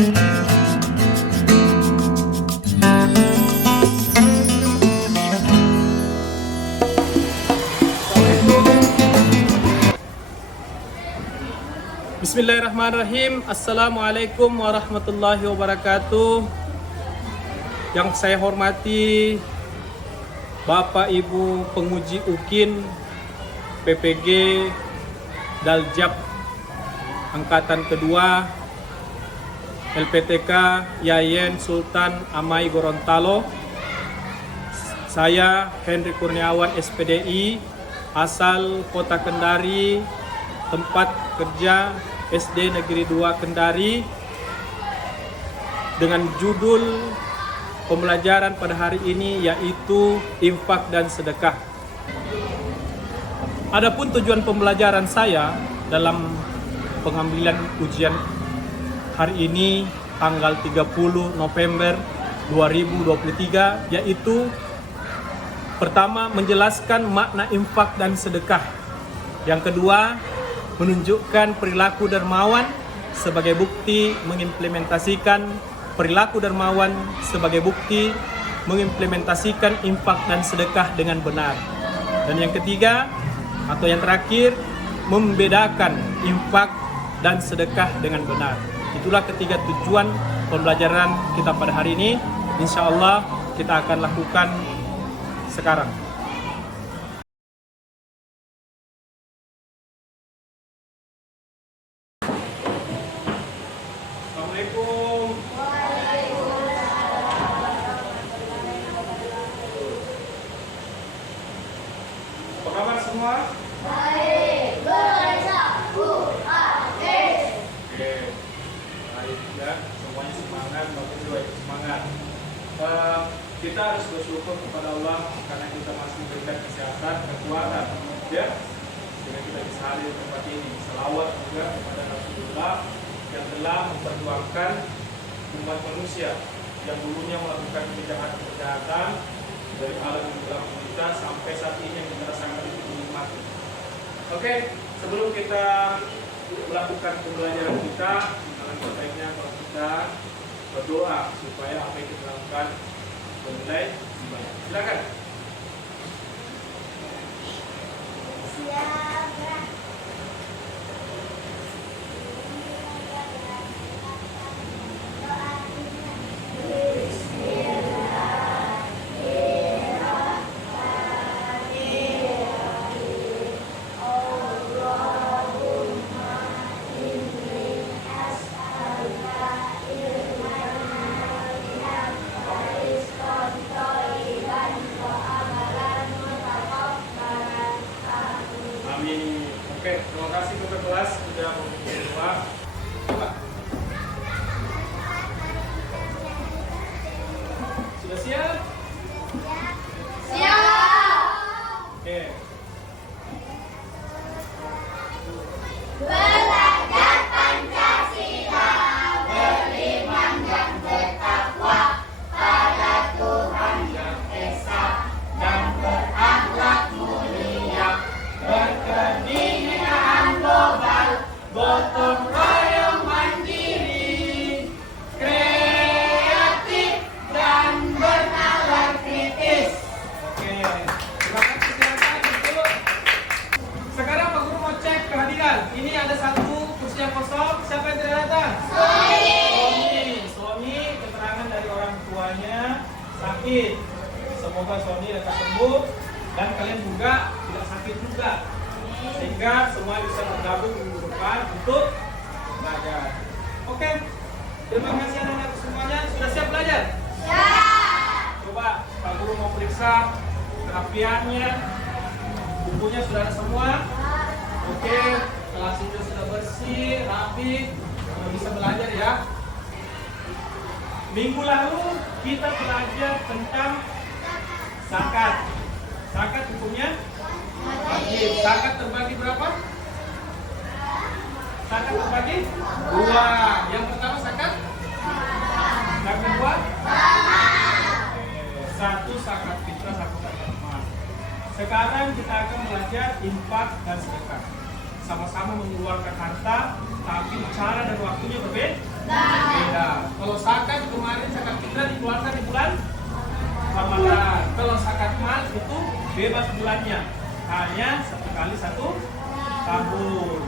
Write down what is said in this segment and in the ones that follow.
Bismillahirrahmanirrahim. Assalamualaikum warahmatullahi wabarakatuh. Yang saya hormati Bapak Ibu penguji UKIN PPG Daljab Angkatan Kedua LPTK Yayen Sultan Amai Gorontalo. Saya Henry Kurniawan SPDI, asal Kota Kendari, tempat kerja SD Negeri 2 Kendari, dengan judul pembelajaran pada hari ini yaitu infak dan sedekah. Adapun tujuan pembelajaran saya dalam pengambilan ujian hari ini tanggal 30 November 2023 yaitu pertama, menjelaskan makna infak dan sedekah. Yang kedua, menunjukkan perilaku dermawan sebagai bukti mengimplementasikan perilaku dermawan sebagai bukti mengimplementasikan infak dan sedekah dengan benar. Dan yang ketiga atau yang terakhir, membedakan infak dan sedekah dengan benar. Itulah ketiga tujuan pembelajaran kita pada hari ini. Insya Allah kita akan lakukan sekarang. Assalamualaikum. Apa kabar semua? Baik, baca Quran. Oke, baik ya, semuanya semangat, bagus juga semangat. Kita harus bersyukur kepada Allah karena kita masih diberikan kesehatan, kekuatan, ya, sehingga kita bisa hadir di tempat ini. Selawat juga kepada Rasulullah yang telah memperjuangkan umat manusia yang dulunya melakukan kejahatan dari alam yang gelap kita sampai saat ini yang kita rasakan itu nikmat. Oke, sebelum kita melakukan pembelajaran kita, alangkah baiknya kalau kita berdoa supaya apa yang kita lakukan bernilai ibadah. Silakan. Amin. Oke, terima kasih kepada kelas sudah memimpin doa. Coba. Sudah siap? Siap. Oke. Belajar Pancasila, beriman dan bertakwa pada Tuhan yang Esa dan berakhlak mulia, berkebinekaan global, gotong royong mandiri, kreatif dan bernalar kritis. Oke. Terima kasih, silakan duduk. Sekarang Pak Guru mau cek kehadiran. Ini ada satu kursi yang kosong. Siapa yang tidak datang? Sony, keterangan dari orang tuanya sakit. Semoga Sony dapat sembuh dan kalian juga tidak sakit juga, sehingga semua bisa bergabung minggu depan untuk belajar. Oke, terima kasih anak-anak semuanya. Sudah siap belajar? Coba Pak Guru mau periksa kerapiannya. Bukunya sudah ada semua. Oke, kelas itu sudah bersih, rapi, bisa belajar ya. Minggu lalu kita belajar tentang zakat. Zakat hukumnya wajib. Zakat terbagi berapa? Zakat terbagi dua. Yang pertama zakat. Yang kedua satu zakat fitrah, satu zakat emas. Sekarang kita akan belajar infak dan sedekah. Sama-sama mengeluarkan harta, tapi cara dan waktunya berbeda. bebas bulannya, hanya satu kali satu tahun.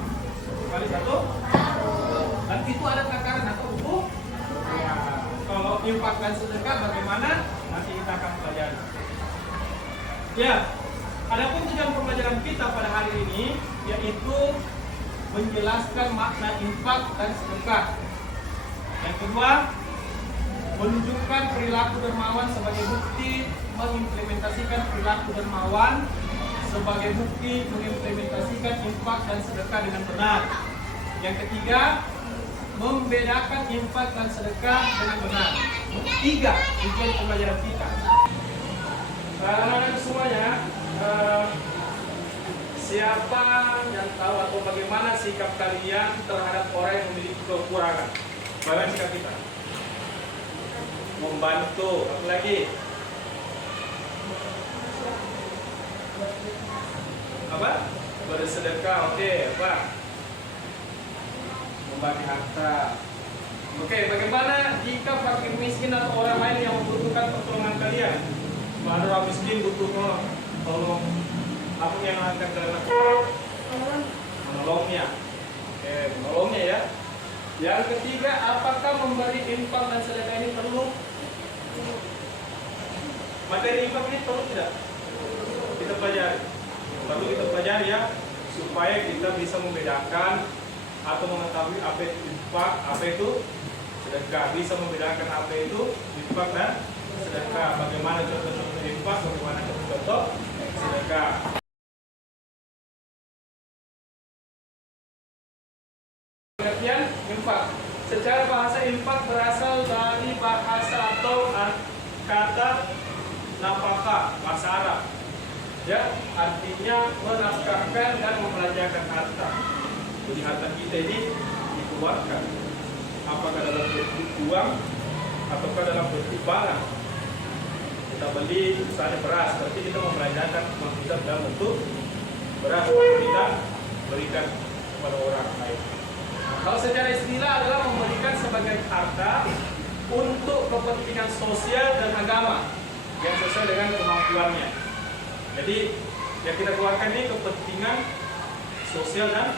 Satu kali satu tahun. Dan itu ada takaran atau hukum. Ya, kalau infak dan sedekah bagaimana? Nanti kita akan pelajari. Ya, adapun tujuan pembelajaran kita pada hari ini yaitu menjelaskan makna infak dan sedekah. Yang kedua, menunjukkan perilaku dermawan sebagai bukti mengimplementasikan perilaku dermawan sebagai bukti mengimplementasikan infak dan sedekah dengan benar. Yang ketiga, membedakan infak dan sedekah dengan benar. Tiga tujuan pembelajaran kita. Anak-anak semuanya, siapa yang tahu atau bagaimana sikap kalian terhadap orang yang memiliki kekurangan? Bagaimana sikap kita? Membantu, apa lagi? Apa? Bersedekah, oke, apa? Membagi harta. Oke, bagaimana jika fakir miskin atau orang lain yang membutuhkan pertolongan kalian? Ada orang miskin butuh tolong, apa yang akan kalian lakukan? Menolongnya. Oke, menolongnya ya. Yang ketiga, apakah memberi infak dan sedekah ini perlu? Materi infak ini perlu tidak? Kita pelajari. Perlu kita pelajari ya, supaya kita bisa membedakan atau mengetahui apa itu infak, apa itu sedekah. Bisa membedakan apa itu infak dan sedekah. Bagaimana contoh-contoh infak, bagaimana contoh-contoh sedekah. Pengertian infak. Secara bahasa infak berasal dari bahasa atau kata nafkah, bahasa Arab. Ya, artinya menafkahkan dan membelanjakan harta. Jadi harta kita ini dikeluarkan. Apakah dalam bentuk uang ataukah dalam bentuk barang. Kita beli misalnya beras, berarti kita membelanjakan uang kita dalam bentuk beras, kita berikan kepada orang lain. Kalau secara istilah adalah memberikan sebagai harta untuk kepentingan sosial dan agama yang sesuai dengan kemampuannya. Jadi yang kita keluarkan ini kepentingan sosial dan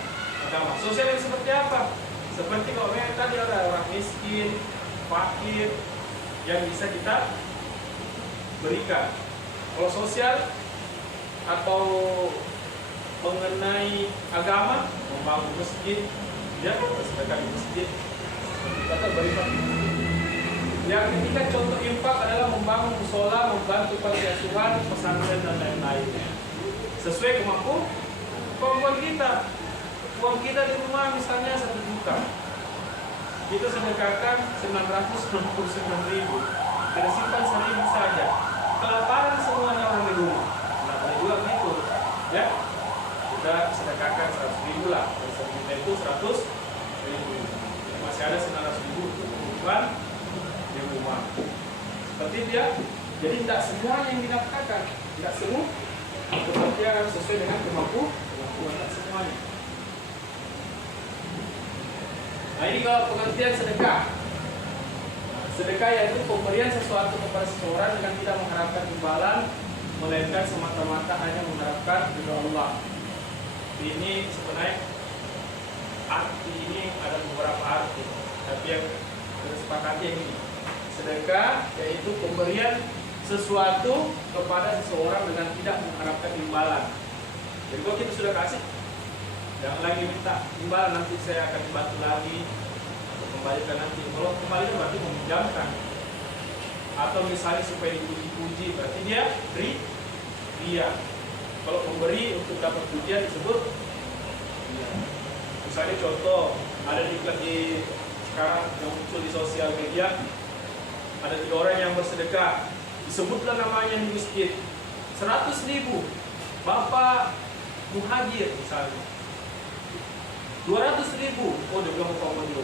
agama. Sosial yang seperti apa? Seperti kalau tadi ada orang miskin, fakir yang bisa kita berikan. Kalau sosial atau mengenai agama, membangun masjid, ya, sedekah di masjid, kita berikan. Yang ketiga contoh infak adalah membangun musola, membantu panti asuhan, pesantren dan lain-lainnya. Sesuai kemampuan kita. Uang kita di rumah misalnya 1 juta. Kita sedekahkan 999.000. Kita simpan 1.000 saja. Kelaparan semuanya orang di rumah. Nah, boleh juga begitu. Ya. Kita sedekahkan 100.000 lah. 1 juta itu 100.000. Masih ada 900.000 kebutuhan di rumah. Seperti dia. Jadi tidak semuanya yang dinafkahkan. Tidak semua. Tetapi harus sesuai dengan kemampuan. Tidak semuanya. Nah, ini kalau pengertian sedekah. Sedekah yaitu pemberian sesuatu kepada seseorang dengan tidak mengharapkan imbalan, melainkan semata-mata hanya mengharapkan ridha Allah. Ini sebenarnya arti ini ada beberapa arti, tapi yang disepakati yang ini. Sedekah yaitu pemberian sesuatu kepada seseorang dengan tidak mengharapkan imbalan. Jadi kalau kita sudah kasih, jangan lagi minta imbalan, nanti saya akan dibantu lagi atau kembalikan nanti. Kalau kembali berarti meminjamkan, atau misalnya supaya dipuji-puji, berarti dia. Kalau memberi untuk dapat pujian disebut dia. Misalnya contoh, ada iklan di sekarang yang muncul di sosial media, ada 3 orang yang bersedekah, disebutlah namanya di masjid, 100.000 Bapak Muhajir misalnya, 200.000, oh dia bilang Bapak Muhajir,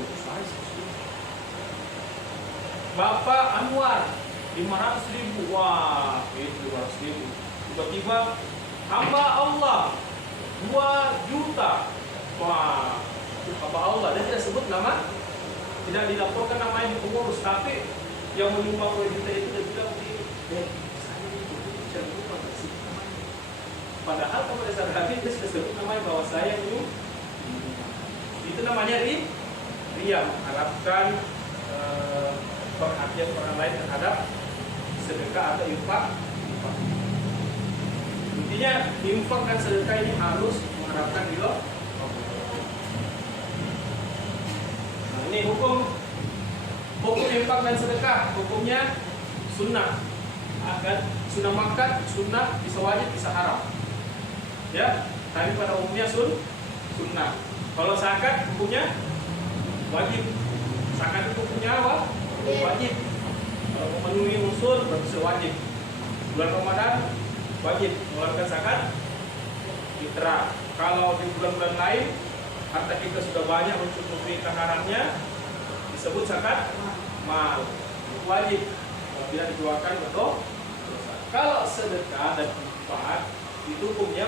Bapak Anwar 500.000, wah itu 200.000. Tiba-tiba hamba Allah 2 juta, wah itu hamba Allah. Dia tidak sebut nama, tidak dilaporkan namanya di pengurus, tapi yang menyumbang 2 juta itu dia bilang saya itu saya lupa nggak sih namanya. Padahal kalau pada saat hari itu sudah sebut namanya bahwa saya itu namanya ria, mengharapkan perhatian orang lain terhadap sedekah atau infak. Intinya infak dan sedekah ini harus mengharapkan ridho. Nah, ini hukum infak dan sedekah, hukumnya sunnah. Akan sunnah makan, sunnah bisa wajib, bisa haram. Ya, tapi pada umumnya sunnah. Kalau zakat hukumnya wajib. Zakat itu hukumnya apa? Wajib. Kalau memenuhi unsur berarti wajib. Bulan Ramadan wajib mengeluarkan zakat fitrah. Kalau di bulan-bulan lain harta kita sudah banyak mencukupi tahanannya, disebut zakat mal, wajib. Kalau tidak dikeluarkan betul. Kalau sedekah dan infak itu hukumnya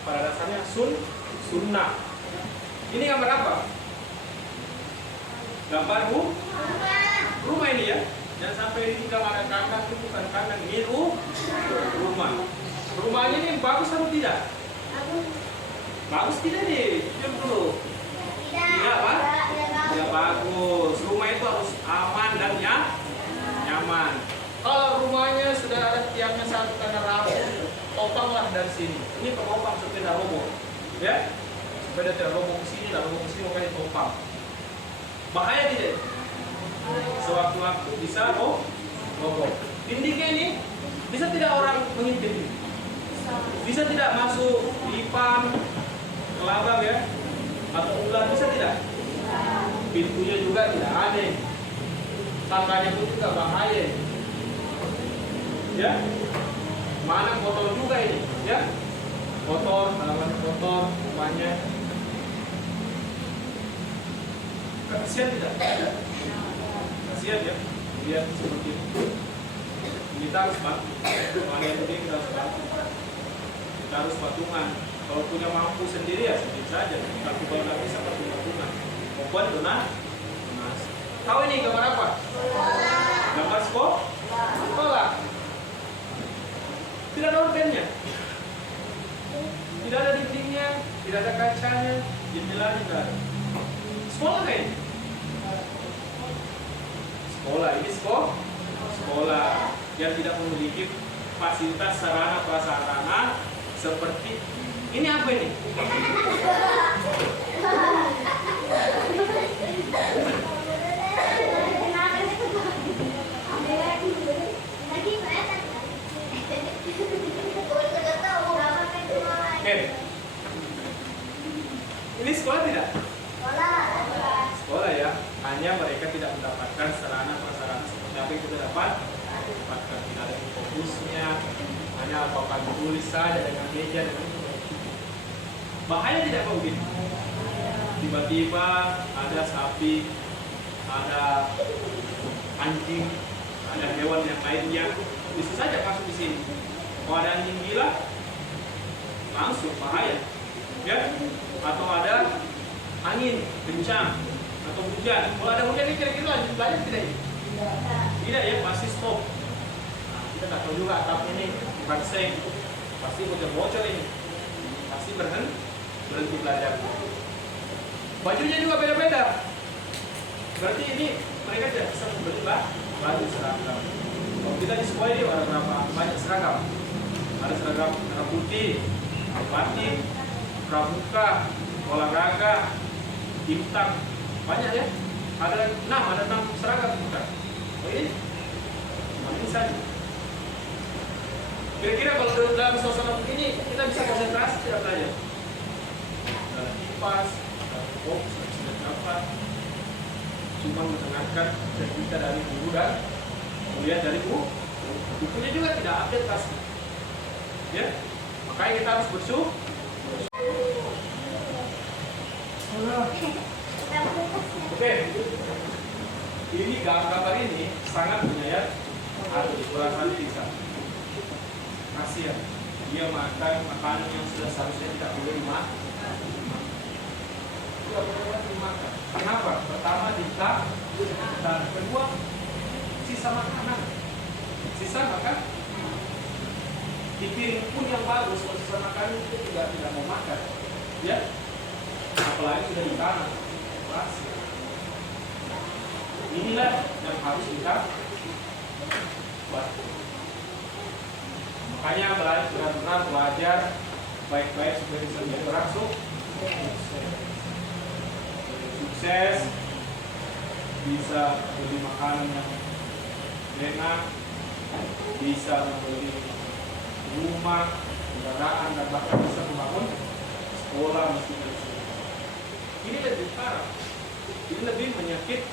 pada dasarnya sunnah. Ini gambar apa? Gambar rumah ini ya. Jangan sampai ini kalau ada kandang itu bukan kandang, ini rumah. Rumahnya ini bagus atau tidak? Bagus tidak nih? Diam dulu. Tidak Pak? Tidak bagus. Rumah itu harus aman dan nyaman. Kalau rumahnya sudah ada tiangnya satu karena rapuh, topanglah dari sini. Ini penopang supaya tidak roboh, ya? Supaya tidak roboh ke sini, tidak roboh ke sini, makanya topang. Bahaya tidak? Sewaktu-waktu bisa roboh. Dindingnya ini bisa tidak orang mengintip? Bisa tidak masuk lipan, kelabang ya? Atau ular bisa tidak? Pintunya juga tidak ada. Tangganya pun juga bahaya. Ya, mana kotor juga ini, ya, kotor, halaman kotor, rumahnya. Kasihan tidak? Kasihan ya, lihat seperti itu. Kita harus bantu, mana yang penting kita harus bantu. Kita harus patungan. Kalau punya mampu sendiri ya sendiri saja. Tapi kalau nggak bisa patungan. Pokoknya donasi. Tahu ini gambar apa? Gambar sekolah. Tidak ada organnya, tidak ada dindingnya, tidak ada kacanya, jendelanya tidak ada. Sekolah kan? Sekolah ini sekolah yang tidak memiliki fasilitas sarana prasarana seperti ini apa ini? Ini sekolah tidak? Sekolah ya. Hanya mereka tidak mendapatkan sarana prasarana seperti apa yang kita dapatkan. Tidak ada fokusnya, hanya papan tulis saja dengan meja dengan itu. Bahaya tidak Pak Udin? Tiba-tiba ada sapi, ada anjing, ada hewan yang lainnya, bisa saja masuk di sini. Kalau ada anjing gila, langsung bahaya, ya. Atau ada angin kencang atau hujan. Kalau ada hujan ini kira-kira lanjut belajar tidak? Tidak ya, pasti stop. Nah, kita tak tahu juga atap ini bangseng, pasti bocor-bocor ini, pasti berhenti belajar. Bajunya juga beda-beda. Berarti ini mereka tidak bisa membeli baju seragam. Kalau kita di sekolah ini ada berapa banyak seragam? Ada seragam merah putih, batik, pramuka, olahraga, bintang, banyak ya. Ada 6 seragam bukan? Oh ini saja. Kira-kira kalau dalam suasana begini kita bisa konsentrasi tidak belajar? Ada kipas, ada box, ada dapat. Cuma mendengarkan cerita dari guru dan melihat dari bukunya juga tidak update pasti. Ya, makanya kita harus bersyukur. Oke, ini gambar ini sangat menyayat hati orang bisa. Kasihan, dia makan makanan yang sudah seharusnya tidak boleh dimakan. Tidak boleh dimakan. Kenapa? Pertama dan kedua sisa makanan, sisa makan. di piring pun yang bagus, kalau sesama kami itu tidak mau makan, ya. Apalagi sudah di tanah, rahasia. Inilah yang harus kita buat. Makanya benar-benar belajar baik-baik supaya bisa menjadi orang sukses, bisa beli makanan yang enak, bisa membeli rumah, kendaraan, dan bahkan bisa membangun sekolah masjid. Ini lebih parah, ini lebih menyakitkan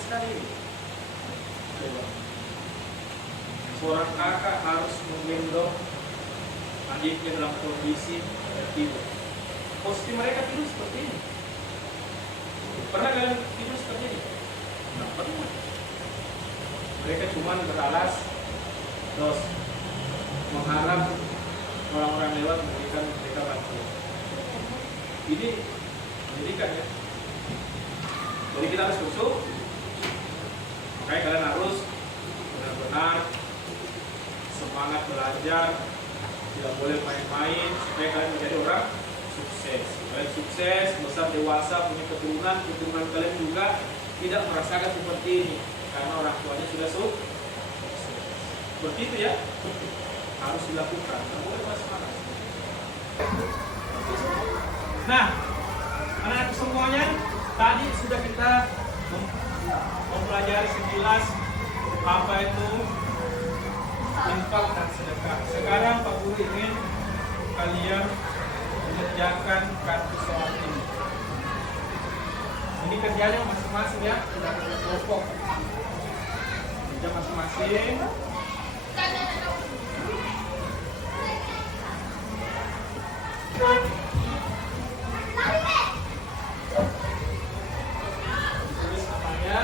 sekali. Seorang kakak harus menggendong adiknya dalam kondisi tidur. Posisi mereka tidur seperti ini. Pernah kalian tidur seperti ini? Tidak pernah. Mereka cuma beralas, terus mengharap orang-orang lewat memberikan mereka bantuan. Ini pendidikan ya. Jadi kita harus khusyuk. Makanya kalian harus benar-benar semangat belajar, tidak boleh main-main supaya kalian menjadi orang sukses. Kalian sukses, besar dewasa, punya keturunan kalian juga tidak merasakan seperti ini karena orang tuanya sudah sukses. Seperti itu ya, harus dilakukan. Tidak boleh malas-malas. Nah, anak-anak semuanya, tadi sudah kita mempelajari sekilas apa itu infak dan sedekah. Sekarang Pak Guru ingin kalian mengerjakan kartu soal ini. Ini kerjanya masing-masing ya, tidak ada kelompok. Kerja masing-masing. Tulis namanya,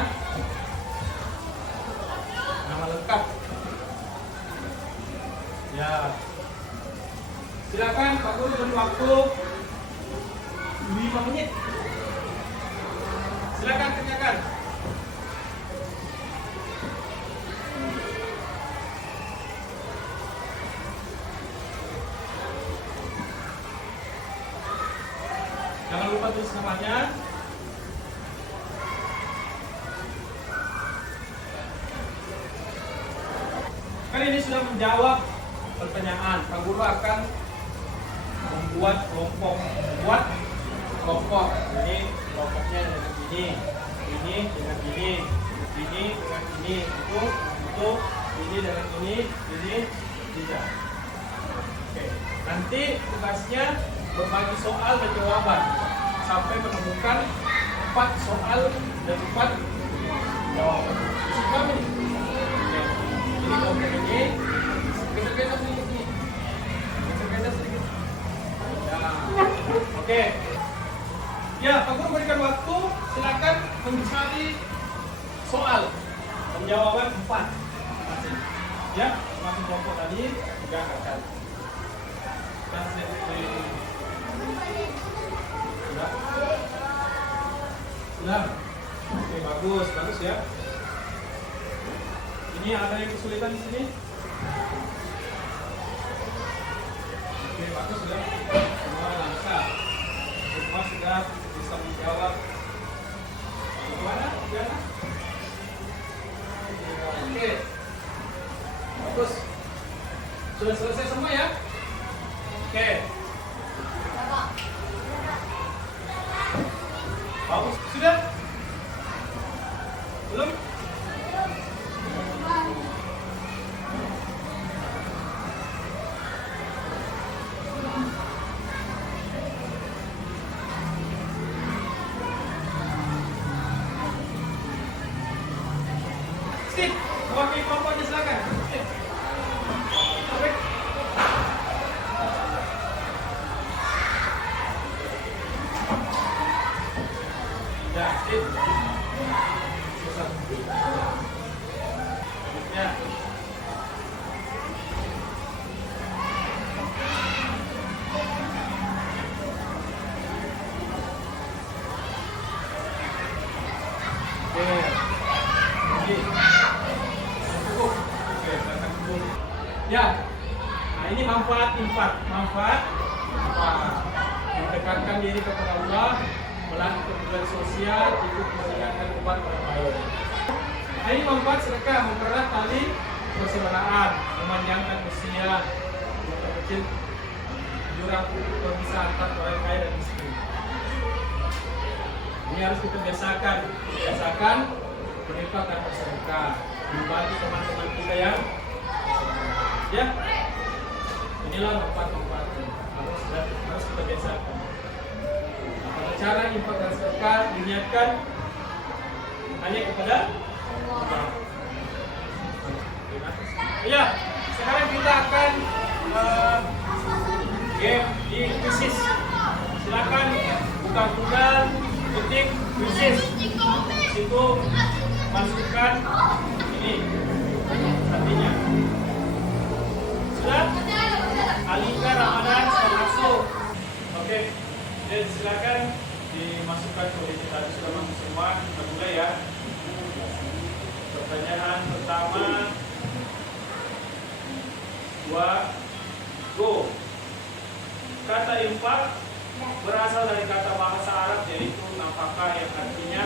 nama lengkap. Ya, silakan Pak Guru beri waktu 5 menit. Silakan kerjakan. Jangan lupa tulis namanya. Kan ini sudah menjawab pertanyaan. Pak Guru akan membuat kelompok. Ini kelompoknya dengan ini dengan ini dengan ini, itu, ini dengan ini, tidak. Oke. Nanti tugasnya berbagi soal dan jawaban sampai menemukan 4 soal dan 4 jawaban. Cukup ini. Oke. Jadi kelompok ini geser-geser sedikit nih. Geser-geser sedikit. Ya. Oke. Ya, Pak Guru berikan waktu, silakan mencari soal dan jawaban 4. Ya, masing kelompok tadi juga akan. Sudah. Oke, bagus ya. Ini ada yang kesulitan di sini? Oke, bagus sudah. Semua lancar. Semua sudah bisa menjawab. Bagaimana? Gimana? Oke. Bagus. Sudah selesai semua ya? Oke. Bagus. Sudah? Belum? Skip. Mewakili kelompoknya silakan. Skip. Oke. Ya, skip. Selesai. Ya. Oke. Cukup. Oke, silakan dulu. Ya, nah ini manfaat infak. Manfaat mendekatkan diri kepada Allah, melakukan kegiatan sosial, ikut mengingatkan umat orang lain. Nah, ini manfaat sedekah, mempererat tali persaudaraan, memanjangkan usia, memperkecil jurang pemisah antar orang kaya dan miskin. Ini harus kita biasakan berinfak dan bersedekah, membantu teman-teman kita yang ya. Inilah manfaat-manfaatnya harus kita biasakan. Nah, cara infak dan sedekah diniatkan hanya kepada Allah. Ya, sekarang kita akan game di krisis. Silakan buka Google, ketik krisis. Situ masukkan ini artinya. Sudah? Alika Ramadan masuk. Oke, jadi silakan dimasukkan kondisi tadi sudah masuk semua. Kita mulai ya. Pertanyaan pertama, 2, go. Kata infak berasal dari kata bahasa Arab yaitu nafkah yang artinya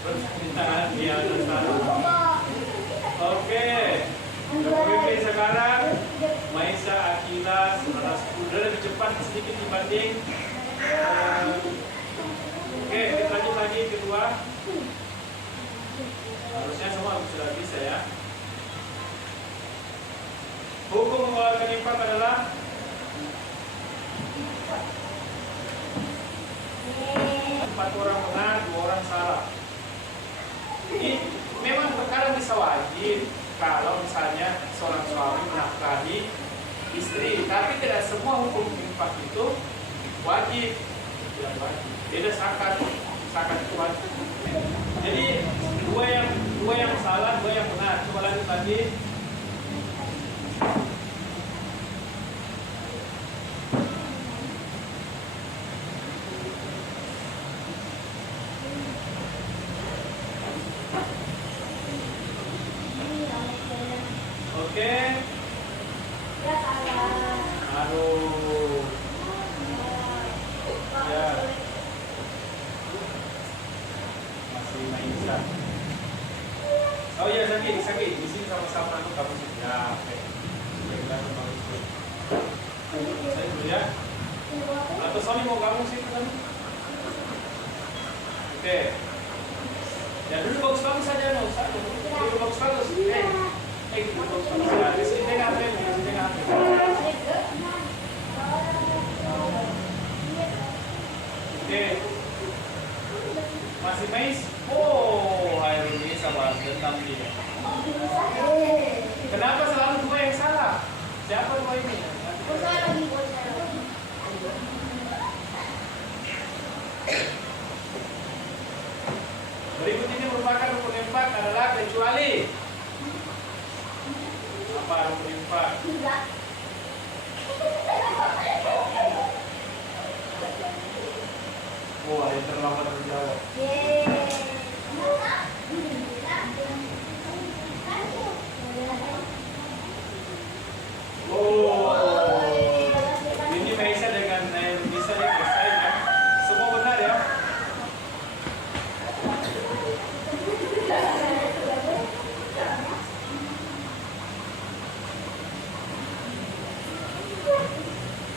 permintaan dia dasar. Oke, pemimpin sekarang Maisa Akila 1910 lebih cepat sedikit dibanding. Oke, kita lanjut lagi kedua. Harusnya semua sudah bisa ya. Hukum mengeluarkan infak adalah empat orang benar, 2 orang salah. Ini memang terkadang bisa wajib kalau misalnya seorang suami menafkahi istri, tapi tidak semua hukum infak itu wajib. Tidak wajib. Beda zakat itu wajib. Jadi dua yang salah, 2 yang benar. Coba lanjut lagi. Oke. Aduh. Ya. Masih Maisa. Oh iya, Saki. Di sini sama-sama aku kamu sih. Ya, oke. Saya dulu ya. Atau Sony mau kamu sih kan? Oke. Ya dulu bagus saja, no. Dulu bagus. Dulu bagus. Ya, di sini tengah frame, Oke. Masih Mais? Oh, hari ini sama tentang dia. Kenapa selalu 2 yang salah? Siapa 2 ini? Berikut ini merupakan rukun infak adalah kecuali apa rukun infak? Oh, ada yang terlambat terjawab. Oh, ini Maisa dengan bisa selesai ya. Semua benar ya.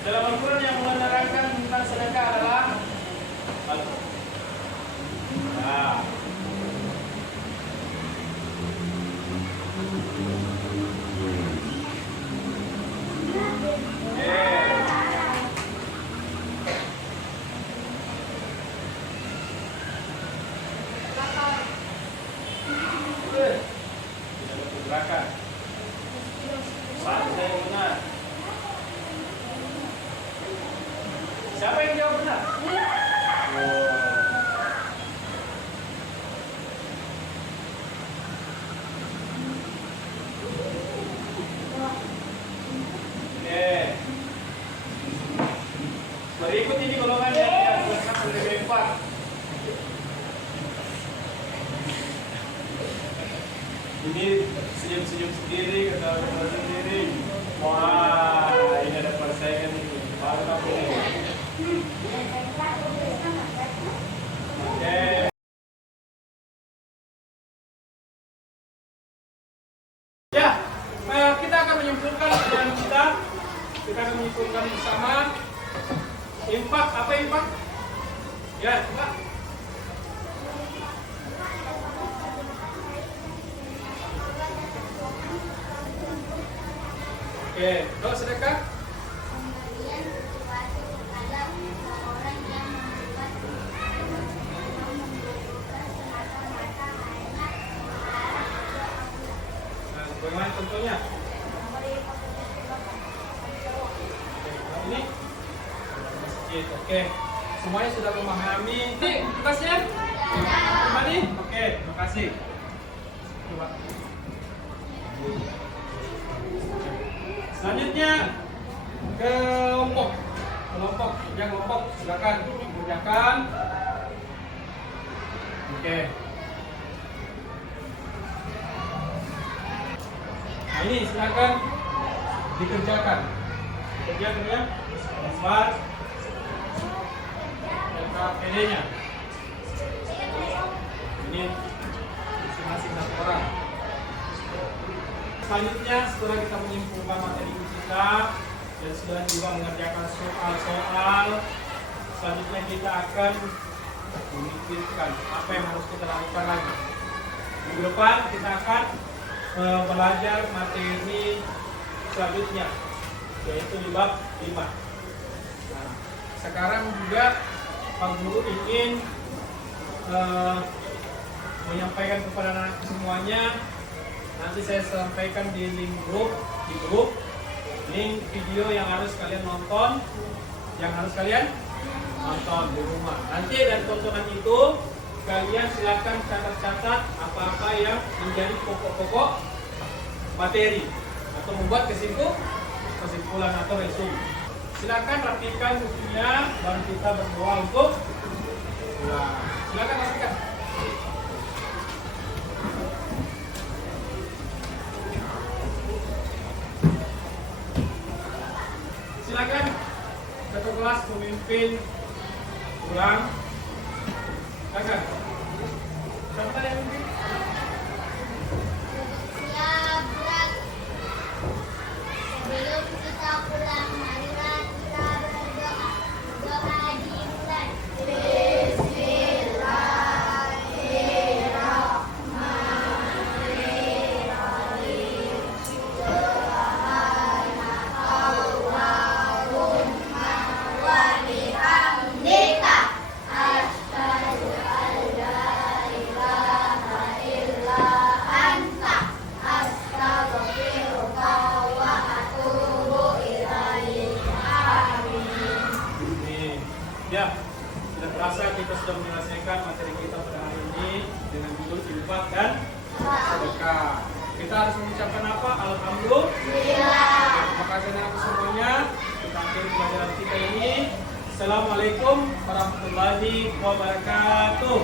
Dalam Al-Quran yang menerangkan tentang sedekah adalah nah. Gerakan. Satu yang benar. Siapa yang jawab benar? Berikut ini golongan yang tidak berhak menerima senyum sendiri, ketawa sendiri. Wah, ini ada persaingan ini. Baru kamu ini. Oke. Ya, kita akan menyimpulkan pelajaran kita. Kita akan menyimpulkan bersama. Infak, apa infak? Ya, coba. Oke, kalau sedekah? Pemberian sesuatu kepada seseorang yang membuat membutuhkan semata-mata hanya Nah, bagaimana contohnya? memberi Ini masjid. Oke, semuanya sudah memahami. Terima kasih ya. Terima nih. Oke, terima kasih. Coba. Selanjutnya kelompok, yang kelompok silakan kerjakan. Oke. Nah ini silakan dikerjakan. Kerjakan ya. Gambar. PD-nya. Ini masing-masing satu orang. Selanjutnya setelah kita menyimpulkan materi kita dan sudah juga mengerjakan soal-soal, selanjutnya kita akan memikirkan apa yang harus kita lakukan lagi. Minggu depan kita akan belajar materi selanjutnya, yaitu di bab 5. Nah, sekarang juga Pak Guru ingin menyampaikan kepada anak semuanya. Nanti saya sampaikan di grup, link video yang harus kalian nonton, di rumah. Nanti dari tontonan itu kalian silakan catat-catat apa-apa yang menjadi pokok-pokok materi atau membuat kesimpulan atau resume. Silakan rapikan bukunya, baru kita berdoa untuk pulang. Silakan rapikan. Silakan satu kelas pemimpin pulang. Silakan. Siapa tadi yang memimpin? Siap, Brak. Sebelum kita pulang, marilah kita berdoa. Doa dimulai. Bismillahirrahmanirrahim. Asyhadu an la ilaha illa anta astaghfiruka wa atubu ilaik. Amin. Nih, ya, tidak terasa kita sudah menyelesaikan materi kita pada hari ini dengan judul infak dan sedekah. Kita harus mengucapkan apa? Alhamdulillah. Terima kasih anak semuanya. Kita akhiri pelajaran kita ini. Assalamualaikum warahmatullahi wabarakatuh.